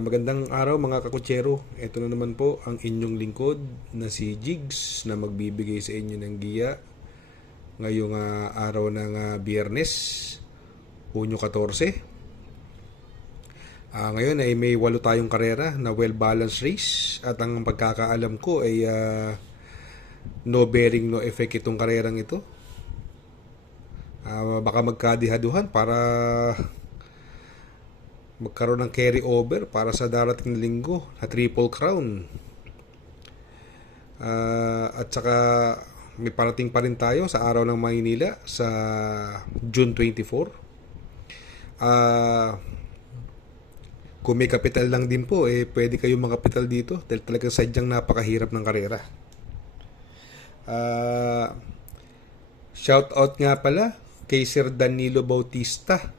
Magandang araw mga kakutsero. Ito na naman po ang inyong lingkod na si Jigs na magbibigay sa inyo ng giya ngayong araw ng Biyernes, Hunyo 14. Ngayon ay may 8 tayong karera na well-balanced race at ang pagkakaalam ko ay no bearing, no effect itong karerang ito. Baka magkadihaduhan para magkaroon ng carry over para sa darating na linggo na Triple Crown. At saka may parating pa rin tayo sa araw ng Maynila sa June 24. Kung may kapital lang din po, pwede kayong makapital dito dahil talagang sadyang napakahirap ng karera. Shout out nga pala kay Sir Danilo Bautista.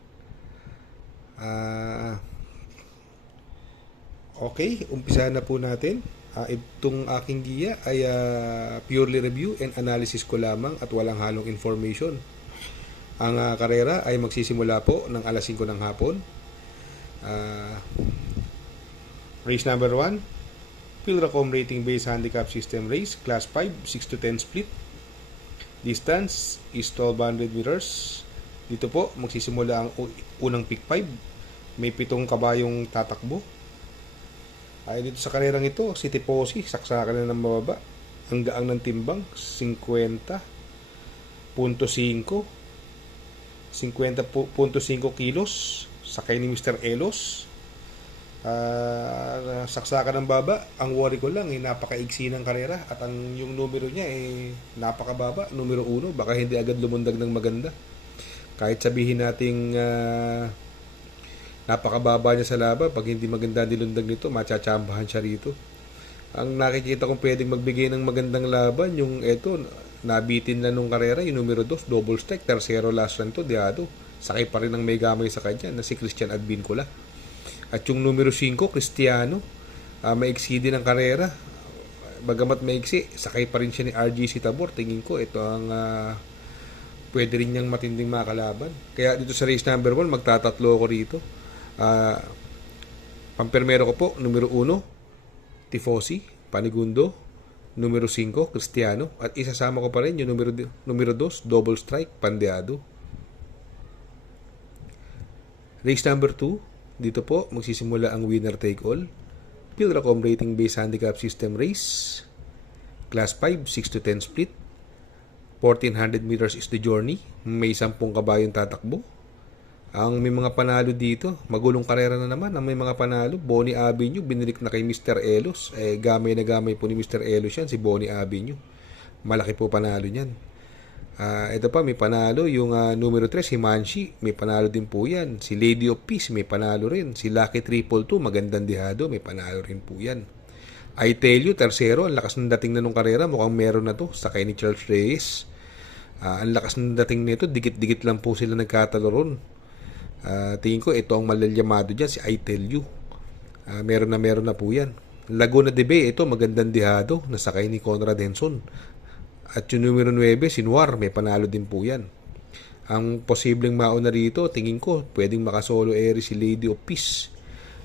Okay, umpisa na po natin. Itong aking giya ay purely review and analysis ko lamang at walang halong information. Ang karera ay magsisimula po ng alas 5 ng hapon. Race number 1, Pilracom Rating Based Handicap System Race, Class 5, 6 to 10 split. Distance is 1200 meters. Dito po, magsisimula ang unang pick 5. May 7 kabayong tatakbo. Dito sa karerang ito, si Tiposi, saksakan na ng mababa. Ang gaang ng timbang, 50.5 kilos. Sakay ni Mr. Elos. Saksakan ng baba. Ang worry ko lang, napakaigsi ng karera. At yung numero niya, napakababa. Numero 1, baka hindi agad lumundag ng maganda. Kahit sabihin nating napakababa niya sa laban, pag hindi maganda nilundag nito, machachambahan siya rito. Ang nakikita kong pwedeng magbigay ng magandang laban, yung nabitin na nung karera, yung numero 2, double strike, tercero last run to, diado. Sakay pa rin ng may gamay sa kanya, na si Christian Advincula. At yung numero 5, Cristiano, maiksi din ang karera. Bagamat maiksi, sakay pa rin siya ni RGC Tabor. Tingin ko, ito ang pwede rin niyang matinding makalaban. Kaya dito sa race number 1, magtatatlo ako rito. Pampermero ko po, numero 1, Tifosi, Panigundo, numero 5, Cristiano, at isasama ko pa rin yung numero 2, Double Strike, Pandeado. Race number 2, dito po, magsisimula ang winner take all. Pilracom Rating Based Handicap System Race, Class 5, 6 to 10 split. 1400 meters is the journey. May 10 kabayong tatakbo. Ang may mga panalo dito, magulong karera na naman. Ang may mga panalo, Bonnie Avenue, binilik na kay Mr. Elos. Gamay na gamay po ni Mr. Elos yan, si Bonnie Avenue. Malaki po panalo niyan. Ito pa, may panalo yung numero 3, Himanshi. May panalo din po yan. Si Lady of Peace, may panalo rin. Si Lucky 222, magandang dihado, may panalo rin po yan. I tell you, tercero, ang lakas ng dating na nung karera. Mukhang meron na to, sakay ni Charles Reyes. Ang lakas ng dating nito, dikit-dikit lang po sila nagkatalo ron. Tingin ko ito ang malalyamado dyan, si I tell you. Meron na po yan. Laguna de Bay, ito magandang dihado, nasakay ni Conrad Henson. At yung numero 9, si Noir, may panalo din po yan. Ang posibleng mauna rito, tingin ko pwedeng makasolo eri si Lady of Peace.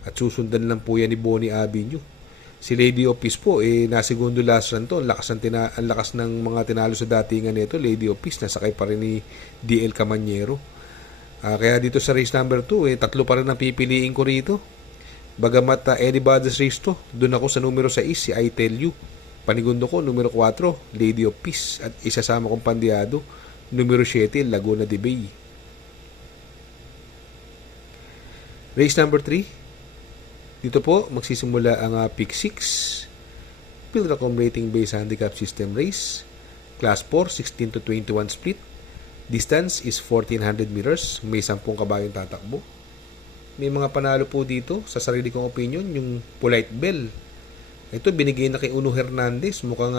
At susundan lang po yan ni Bonnie Avenue. Si Lady of Peace po, nasegundo last run to. Ang lakas ng mga tinalo sa datingan nito. Lady of Peace, nasakay pa rin ni DL Camanyero. Kaya dito sa race number 2, tatlo pa rin ang pipiliin ko rito. Bagamat anybody's race to, doon ako sa numero 6, si I Tell You. Panigundo ko, numero 4, Lady of Peace. At isasama kong pandiado, numero 7, Laguna de Bay. Race number 3, dito po, magsisimula ang pick 6. Pilracom Rating Based Handicap System Race. Class 4, 16 to 21 split. Distance is 1400 meters. May 10 kabayong tatakbo. May mga panalo po dito, sa sarili kong opinion, yung Polite Bell. Ito, binigay na kay Uno Hernandez. Mukhang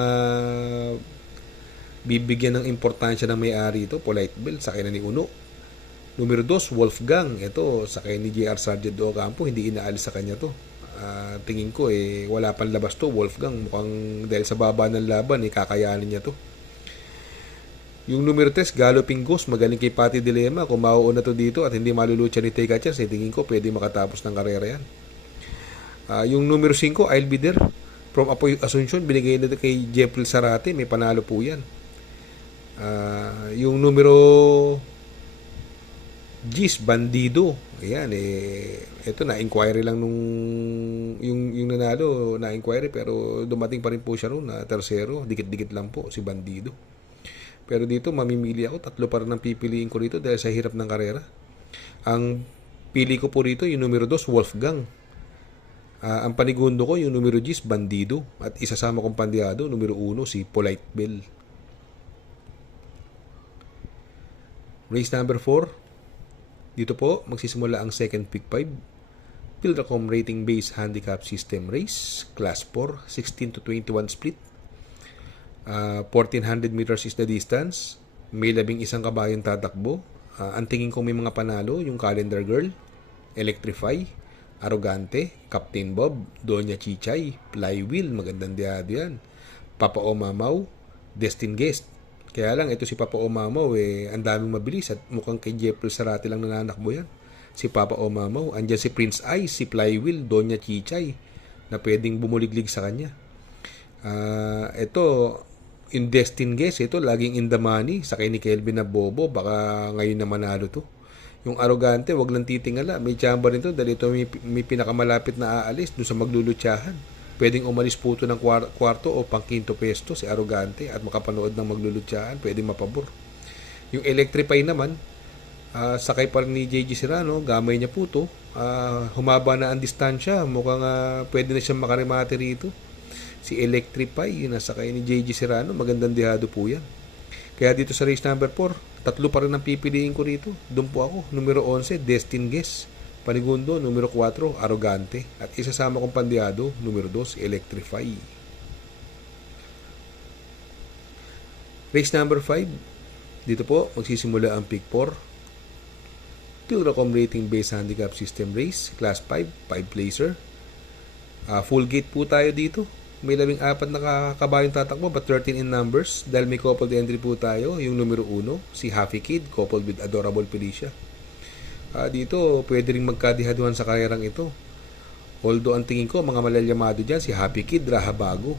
bibigyan ng importansya ng may-ari ito. Polite Bell, sakay na ni Uno. Numero 2, Wolfgang. Ito, sakay ni JR Sargent Ocampo. Hindi inaalis sa kanya to. Tingin ko, wala pang labas to, Wolfgang. Mukhang dahil sa baba ng laban, kakayanin niya to. Yung numero 3, Galloping Ghost, magaling kay Patty Dilema. Kung mauuna to dito at hindi malulutya ni Teka Chance, tingin ko pwede makatapos ng karera yan. Yung numero 5, I'll Be There. From Apoy Asuncion, binigay na kay Jeffrey Sarate. May panalo po yan. Yung numero Gis, Bandido. Ayan, ito na-inquiry lang nung yung nanalo, na-inquiry pero dumating pa rin po siya noon na tersero. Dikit-dikit lang po si Bandido. Pero dito, mamimili ako. 3 pa rin ang pipiliin ko rito dahil sa hirap ng karera. Ang pili ko po rito, yung numero 2, Wolfgang. Ang panigundo ko, yung numero 10, Bandido. At isasama kong pandiado, numero 1, si Polite Bell. Race number 4. Dito po, magsisimula ang second pick 5. Pilracom Rating Base Handicap System Race. Class 4, 16 to 21 split. 1400 meters is the distance. May 11 kabayong tatakbo. Ang tingin ko may mga panalo, yung Calendar Girl, Electrify, Arrogante, Captain Bob, Doña Chichay, Flywheel, magandang diado yan. Papa Omamaw, Destin Guest. Kaya lang, ito si Papa Omamaw, ang daming mabilis at mukhang kay Jeffrey Sarate lang nananakbo yan. Si Papa Omamaw, andyan si Prince Ice, si Flywheel, Doña Chichay, na pwedeng bumuliglig sa kanya. Ito, in Destin Guest, ito laging in the money, sakay ni Kelvin na bobo, baka ngayon na manalo to. Yung Arrogante, wag lang titingala, may tsamba rin to, dahil ito may pinakamalapit na aalis doon sa maglulutsahan. Pwedeng umalis po ito ng kwarto o pang quinto pesto si Arrogante at makapanood ng maglulutsahan, pwedeng mapabor. Yung Electrify naman, sakay pa rin ni JG Serrano, gamay niya po ito, humaba na ang distansya, mukhang pwede na siyang makarimate rito. Si Electrify, yung nasakay ni JG Serrano, magandang dihado po yan. Kaya dito sa race number 4, 3 pa rin ang pipiliin ko rito. Doon po ako, numero 11, Destin Guest. Panigundo, numero 4, Arrogante. At isasama kong pandiado, numero 2, Electrify. Race number 5. Dito po, magsisimula ang pick 4. Pilracom Rating Base Handicap System Race. Class 5, 5 placer. Full gate po tayo dito. May 14 na kabayong tatakbo but 13 in numbers. Dahil may coupled entry po tayo. Yung numero 1, si Happy Kid, coupled with Adorable Felicia. Dito, pwede rin magkadihaduhan sa karerang ito. Although ang tingin ko, mga malalyamado dyan, si Happy Kid, Rahabago.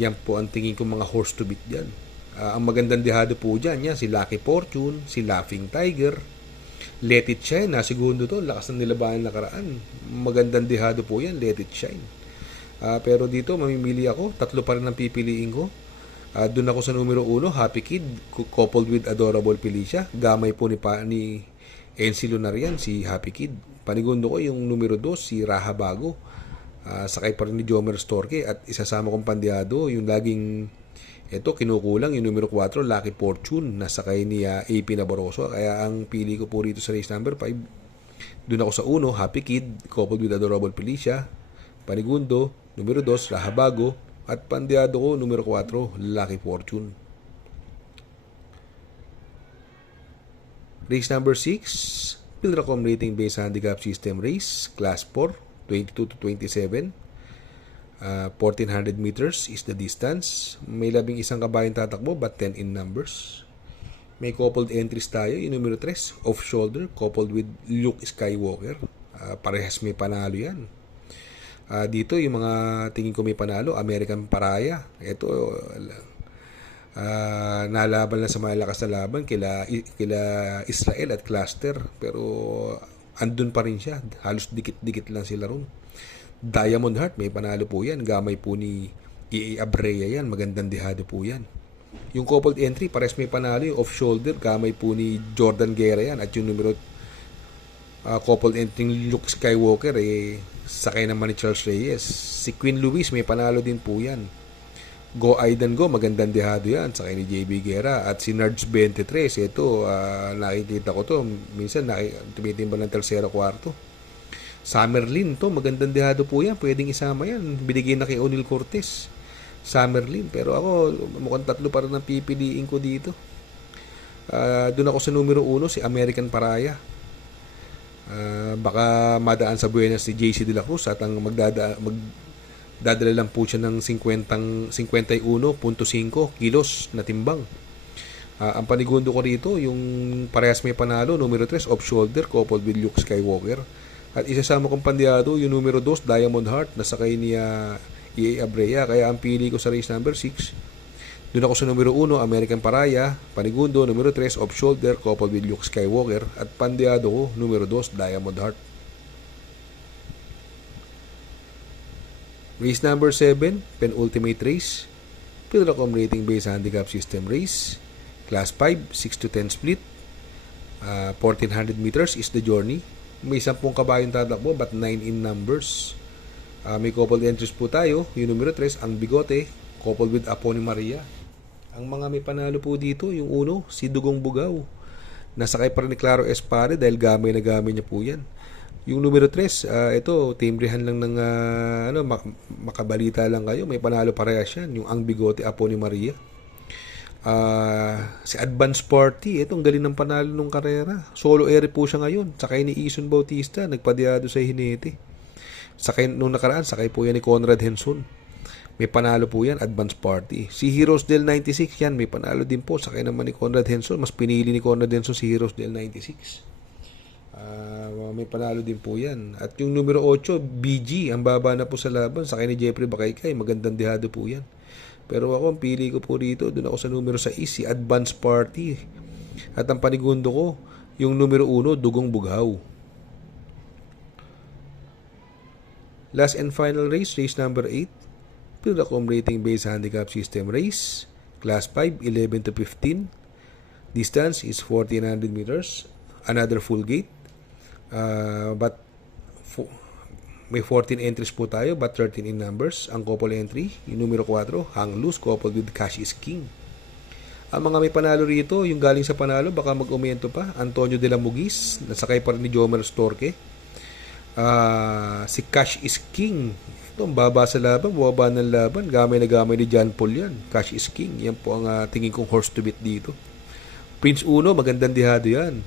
Yan po ang tingin ko mga horse to beat dyan. Ang magandang dihado po dyan, yan, si Lucky Fortune, si Laughing Tiger, Let It Shine, segundo to, lakas ng nilabanan nakaraan. Magandang dihado po yan, Let It Shine. Pero dito, mamimili ako, 3 pa rin ang pipiliin ko. Doon ako sa numero 1, Happy Kid, coupled with Adorable Felicia. Gamay po ni NC Lunarian, si Happy Kid. Panigundo ko yung numero 2, si Rahabago. Sakay pa rin ni Jomer Storke at isasama kong pandiado, yung laging kinukulang, yung numero 4, Lucky Fortune, na sakay ni AP Nabaroso. Kaya ang pili ko po rito sa race number 5, doon ako sa 1, Happy Kid, coupled with Adorable Felicia. Panigundo, numero 2, Rahabago. At pandiado ko, numero 4, Lucky Fortune. Race number 6, Pilracom Rating Base Handicap System Race, Class 4, 22 to 27. 1400 meters is the distance. May 11 kabayong tatakbo but 10 in numbers. May coupled entries tayo. Yung numero 3, Off Shoulder, coupled with Luke Skywalker. Parehas may panalo yan. Dito, yung mga tingin ko may panalo, American Paraya. Ito, nalaban lang sa malakas na laban kila Israel at Cluster, pero andun pa rin siya, halos dikit-dikit lang sila ron. Diamond Heart, may panalo po yan, gamay po ni E.A. Abrea yan, magandang dihado po yan. Yung coupled entry, pares may panalo, yung Off Shoulder, gamay po ni Jordan Guerra yan, at yung numero coupled entry Luke Skywalker, sakay naman ni Charles Reyes. Si Queen Louise, may panalo din po yan. Go Aidan Go, magandang dihado yan, sakay ni JB Guerra. At si Nerds 23, ito, nakikita ko to, minsan tumitimbang ng tersero kwarto. Summerlin to, magandang dihado po yan, pwedeng isama yan, binigay na kay O'Neal Cortez. Summerlin, pero ako, mukhang 3 pa rin ang pipiliin ko dito. Doon ako sa numero 1, si American Paraya. Baka madaan sa buenas si JC De La Cruz at ang magdadala lang po siya ng 51.5 kilos na timbang. Ang panigundo ko rito, yung parehas may panalo, numero 3, Off Shoulder, coupled with Luke Skywalker. At isasama kong pandyado yung numero 2, Diamond Heart, na sakay ni EA Abrea. Kaya ang pili ko sa race number 6, doon ako sa numero 1, American Paraya, Panigundo, numero 3, Off Shoulder, coupled with Luke Skywalker, at pandyado ko, numero 2, Diamond Heart. Race number 7, penultimate race, Pilracom Rating Based Handicap System Race, Class 5, 6 to 10 split, 1400 meters is the journey. May 10 kabayong tatakbo but 9 in numbers. May coupled entries po tayo. Yung numero 3, ang Bigote, coupled with Apo ni Maria. Ang mga may panalo po dito, yung uno, si Dugong Bugaw. Nasakay pa rin ni Claro Espare dahil gamay na gamay niya po yan. Yung numero 3, ito, timbrihan lang ng makabalita lang kayo. May panalo parehas yan. Yung ang Bigote, Apo ni Maria. Si Advance Party, itong galing ng panalo nung karera. Solo ere po siya ngayon. Sakay ni Ison Bautista, nagpadyado sa Hinete. Sakay nung nakaraan, sakay po yan ni Conrad Henson. May panalo po yan, Advance Party. Si Heroes Del 96 yan, may panalo din po. Sakay naman ni Conrad Henson. Mas pinili ni Conrad Henson si Heroes Del 96. May panalo din po yan. At yung numero 8, BG, ang baba na po sa laban. Sakay ni Jeffrey Bakaykay, magandang dihado po yan. Pero ako, ang pili ko po rito, doon ako sa numero 6, si Advance Party. At ang panigundo ko, yung numero 1, Dugong Bughaw. Last and final race, race number 8, Pilracom Rating Based Handicap System Race, Class 5, 11 to 15. Distance is 1400 meters. Another full gate. May 14 entries po tayo but 13 in numbers. Ang couple entry, yung numero 4, Hang Loose, coupled with Cash is King. Ang mga may panalo rito, yung galing sa panalo, baka mag-umento pa. Antonio de la Mugis, nasakay pa rin ni Jomer Storke. Si Cash is King, ito, baba sa laban, baba ng laban. Gamay na gamay ni John Paul yan. Cash is King, yan po ang tingin kong horse to beat dito. Prince Uno, magandang dihado yan.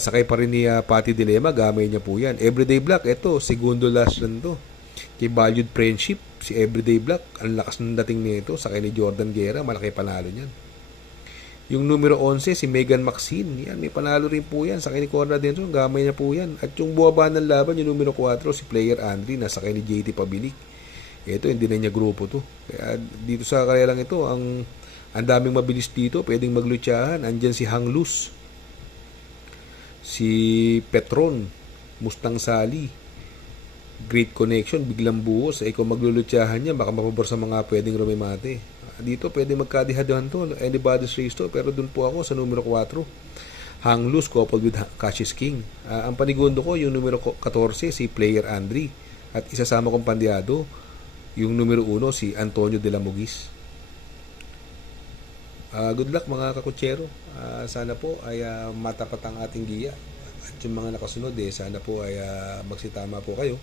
Sakay pa rin ni Patty Dilema, gamay niya po yan. Everyday Black, ito, segundo last run to. Kay Valued Friendship, si Everyday Black, ang lakas ng dating nito. Sakay ni Jordan Guerra, malaki panalo niyan. Yung numero 11, si Megan Maxine, yan, may panalo rin po yan. Sakay ni Conrad Denson, gamay niya po yan. At yung buwaba ng laban, yung numero 4, si Player Andre, nasakay ni JT Pabilik. Ito, hindi na niya grupo to. Kaya dito sa karelang ito, ang daming mabilis dito, pwedeng maglutsahan. Andyan si Hang Loose, si Petron, Mustang Sally, Great Connection, biglang buhos. Kung maglulutsahan niya, baka mapabor sa mga pwedeng rumimate. Dito pwedeng magkadihaduhan to, anybody's race to, pero dun po ako sa numero 4, Hang Loose, coupled with Cash is King. Ang panigundo ko, yung numero 14, si Player Andre, at isasama kong pandyado, yung numero 1, si Antonio de la Mugis. Good luck mga kakutsero. Sana po ay matapat ang ating giya. At yung mga nakasunod, sana po ay magsitama po kayo.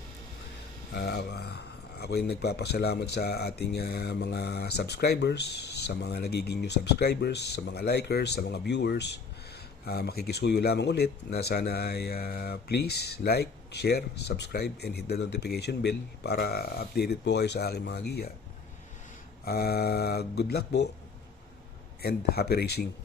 Ako yung nagpapasalamat sa ating mga subscribers, sa mga nagiging new subscribers, sa mga likers, sa mga viewers. Makikisuyo lamang ulit na sana ay please like, share, subscribe, and hit the notification bell para updated po kayo sa aking mga giya. Good luck po and happy racing.